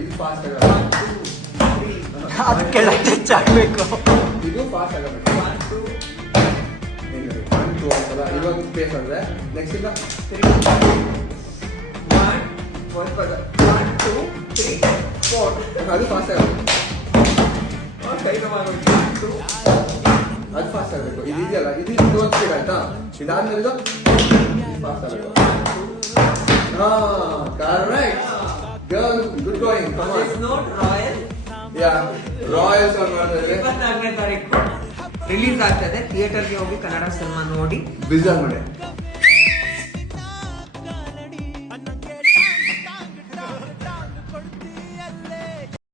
ಇದು ಫಾಸ್ಟ್ ಅದು ಕೆಳಗೆ ಟಚ್ ಆಗಬೇಕು. ಇದು ಫಾಸ್ಟ್ ಆಗಬೇಕು. 1 2 ಅಂತಲ್ಲ ಇವಾಗ ಸ್ಪೇಸ್ ಅಂದ್ರೆ ನೆಕ್ಸ್ಟ್ ಇಂದ 3 1 2 3 4 ಅದು ಫಾಸ್ಟ್ ಆಗಬೇಕು. ಅದು ಫಾಸ್ಟ್ ಆಗಬೇಕು. ಇದು ಇದೆಯಲ್ಲ ಇದು ಒಂದು ಸ್ಪೀಡ್ ಆಯ್ತಾ. ಇದಾದ್ಮೇಲೆ ಇದು ಫಾಸ್ಟ್ ಆಗಬೇಕು. Correct girl, good going. Come on. It's not royal. Yeah royal song ಮಾಡ್ತಾರೆ. 24ನೇ ತಾರೀಕು ರಿಲೀಸ್ ಆಗ್ತದೆ. ಥಿಯೇಟರ್ಗೆ ಹೋಗಿ ಕನ್ನಡ ಸಿನಿಮಾ ನೋಡಿ ವಿಸಿಟ್ ಮಾಡಿ.